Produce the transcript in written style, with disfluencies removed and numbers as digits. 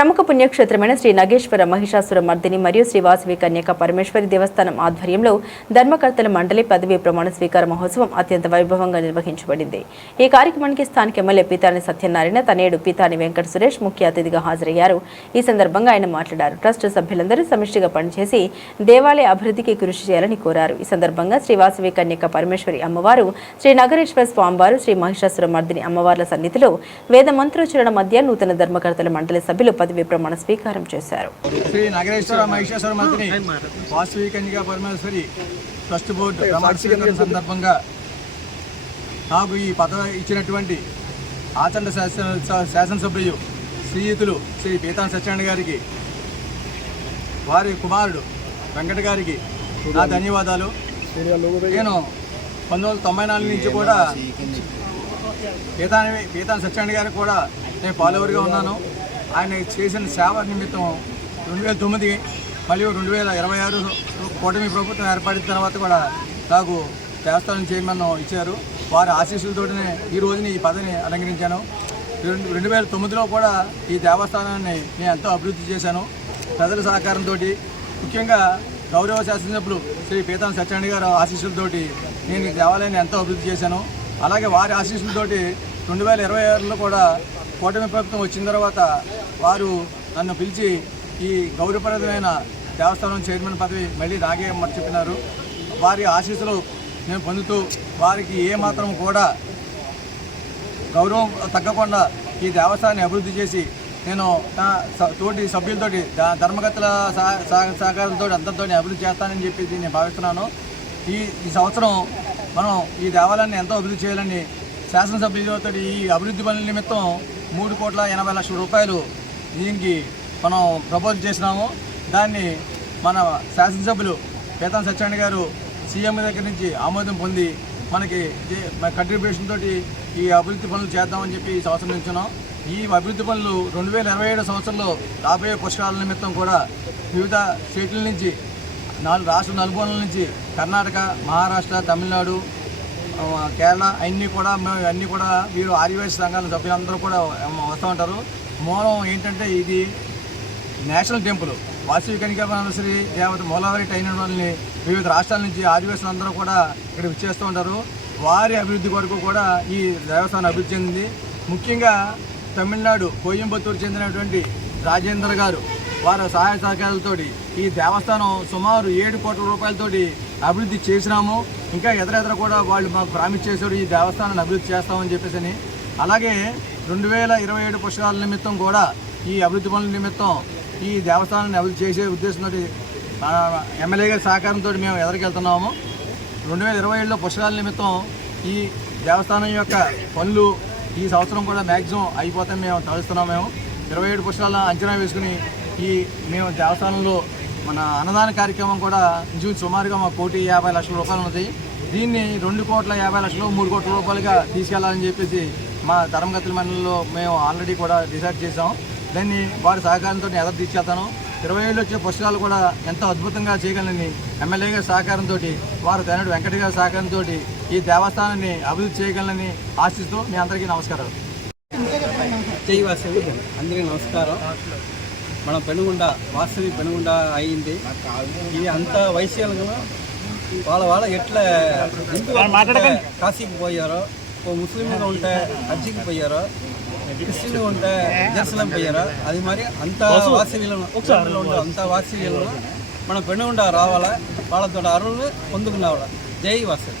ప్రముఖ పుణ్యక్షేత్రమైన శ్రీ నాగేశ్వర మహిషాసుర మర్దిని మరియు శ్రీ వాసవి కన్యక పరమేశ్వరి దేవస్థానం ఆధ్వర్యంలో ధర్మకర్తల మండలి పదవీ ప్రమాణ స్వీకార మహోత్సవం అత్యంత వైభవంగా నిర్వహించబడింది. ఈ కార్యక్రమానికి స్థానిక ఎమ్మెల్యే పీతాని సత్యనారాయణ, తనయుడు పీతాని వెంకట సురేష్ ముఖ్య అతిథిగా హాజరయ్యారు. ఈ సందర్భంగా ఆయన మాట్లాడారు. ట్రస్ట్ సభ్యులందరూ సమిష్టిగా పనిచేసి దేవాలయ అభివృద్ధికి కృషి చేయాలని కోరారు. ఈ సందర్భంగా శ్రీ వాసవి కన్యక పరమేశ్వరి అమ్మవారు, శ్రీ నగరేశ్వర స్వామివారు, శ్రీ మహిషాసుర మర్దిని అమ్మవార్ల సన్నిధిలో వేద మంత్రోచ్చరణ మధ్య నూతన ధర్మకర్తల మండలి సభ్యులు పదవీ ప్రమాణ స్వీకారం చేశారు. శ్రీ నగరేశ్వర మహిషాసుర మర్దిని వాసవి కన్యక పరమేశ్వరి ట్రస్ట్ బోర్డు ప్రమాణ స్వీకారం సందర్భంగా నాకు ఈ పదవి ఇచ్చినటువంటి ఆచండ శాసనసభ్యులు శ్రీయుతులు శ్రీ పీతాని సత్యనారాయణ గారికి, వారి కుమారుడు వెంకట గారికి నా ధన్యవాదాలు. నేను 1994 నుంచి కూడా పీతాని సత్యనారాయణ గారికి కూడా నేను ఫాలోవర్గా ఉన్నాను. ఆయన చేసిన సేవ నిమిత్తం 2009 మరియు 2026 కూటమి ప్రభుత్వం ఏర్పడిన తర్వాత కూడా నాకు దేవస్థానం చైర్మన్ ఇచ్చారు. వారి ఆశీస్సులతోనే ఈ రోజుని ఈ పదవిని అలంకరించాను. 2009లో కూడా ఈ దేవస్థానాన్ని నేను ఎంతో అభివృద్ధి చేశాను. ప్రజల సహకారంతో, ముఖ్యంగా గౌరవ శాసనసభ్యులు శ్రీ పీతాని సత్యనారాయణ గారు ఆశీస్సులతోటి నేను ఈ దేవాలయాన్ని ఎంతో అభివృద్ధి చేశాను. అలాగే వారి ఆశీస్సులతోటి 2026లో కూడా కూటమి ప్రభుత్వం వచ్చిన తర్వాత వారు నన్ను పిలిచి ఈ గౌరవప్రదమైన దేవస్థానం చైర్మన్ పదవి మళ్ళీ రాగేయమని చెప్పినారు. వారి ఆశీస్సులు నేను పొందుతూ వారికి ఏమాత్రం కూడా గౌరవం తగ్గకుండా ఈ దేవస్థానాన్ని అభివృద్ధి చేసి నేను నా తోటి సభ్యులతోటి ధర్మకర్తల సహకారంతో అందరితో అభివృద్ధి చేస్తానని చెప్పి నేను భావిస్తున్నాను. ఈ సంవత్సరం మనం ఈ దేవాలయాన్ని ఎంతో అభివృద్ధి చేయాలని శాసనసభ్యులతో ఈ అభివృద్ధి పనుల నిమిత్తం 3,80,00,000 రూపాయలు దీనికి మనం ప్రపోజ్ చేసినాము. దాన్ని మన శాసనసభ్యులు పీతాని సత్యనారాయణ గారు సీఎం దగ్గర నుంచి ఆమోదం పొంది మనకి కంట్రిబ్యూషన్ తోటి ఈ అభివృద్ధి పనులు చేద్దామని చెప్పి ఈ సంవత్సరం నుంచున్నాం. ఈ అభివృద్ధి పనులు 2027 సంవత్సరంలో రాబోయే పుష్కరాల నిమిత్తం కూడా వివిధ స్టేట్ల నుంచి, రాష్ట్ర నలుమూలల నుంచి, కర్ణాటక, మహారాష్ట్ర, తమిళనాడు, కేరళ అన్నీ కూడా వీరు ఆదివాసీ సంఘాల సభ్యులందరూ కూడా వస్తూ ఉంటారు. మూలం ఏంటంటే ఇది నేషనల్ టెంపుల్. వాసవి కన్యక పరమేశ్వరి దేవత మూలవారి అయిన వాళ్ళని వివిధ రాష్ట్రాల నుంచి ఆదివాసులందరూ కూడా ఇక్కడ విచ్చేస్తూ ఉంటారు. వారి అభివృద్ధి కొరకు కూడా ఈ దేవస్థానం అభివృద్ధి చెందింది. ముఖ్యంగా తమిళనాడు కోయంబత్తూరు చెందినటువంటి రాజేంద్ర గారు వారి సహాయ సహకారాలతోటి ఈ దేవస్థానం సుమారు 7 కోట్ల రూపాయలతోటి అభివృద్ధి చేసినాము. ఇంకా ఎదురెదర కూడా వాళ్ళు మాకు ప్రామిస్ చేశారు ఈ దేవస్థానాన్ని అభివృద్ధి చేస్తామని చెప్పేసి. అలాగే 2027 పుష్కరాల నిమిత్తం కూడా ఈ అభివృద్ధి పనుల నిమిత్తం ఈ దేవస్థానాన్ని అభివృద్ధి చేసే ఉద్దేశంతో ఎమ్మెల్యే గారి సహకారంతో మేము ఎదురుకెళ్తున్నాము. 2027లో పుష్కరాల నిమిత్తం ఈ దేవస్థానం యొక్క పనులు ఈ సంవత్సరం కూడా మ్యాక్సిమం అయిపోతాయి మేము తలుస్తున్నాము. మేము 27 పుష్కరాల అంచనా వేసుకుని మేము దేవస్థానంలో మన అన్నదాన కార్యక్రమం కూడా సుమారుగా మా 1,50,00,000 రూపాయలు ఉంది. దీన్ని 2,50,00,000, 3 కోట్ల రూపాయలుగా తీసుకెళ్లాలని చెప్పేసి మా ధర్మకర్తల మండలిలో మేము ఆల్రెడీ కూడా డిసైడ్ చేసాం. దాన్ని వారి సహకారంతో ఎదురు తీసుకెళ్తాను. 27లో వచ్చే పుస్తకాలు కూడా ఎంతో అద్భుతంగా చేయగలని ఎమ్మెల్యే గారి సహకారంతో, వారు తనయుడు వెంకట గారి సహకారంతో ఈ దేవస్థానాన్ని అభివృద్ధి చేయగలని ఆశిస్తూ మీ అందరికీ నమస్కారాలు. జై వాసవి, అందరికీ నమస్కారం. మన పెనుగొండ వాసవి పెనుగొండ అయింది. ఇది అంత వైశ్యాలుగా వాళ్ళ ఎట్లా కాశీకి పోయారో, ఓ ముస్లింగా ఉంటే హజ్జీకి పోయారో, క్రిస్టియన్గా ఉంటే జెరూసలేం పోయారో, అది మరి అంత వాసవిలో ఉండే అంత వాసవిలో మన పెనుగొండ రావాలా, వాళ్ళతో అరువులు పొందుకునేవాళ్ళ. జై వాసవి.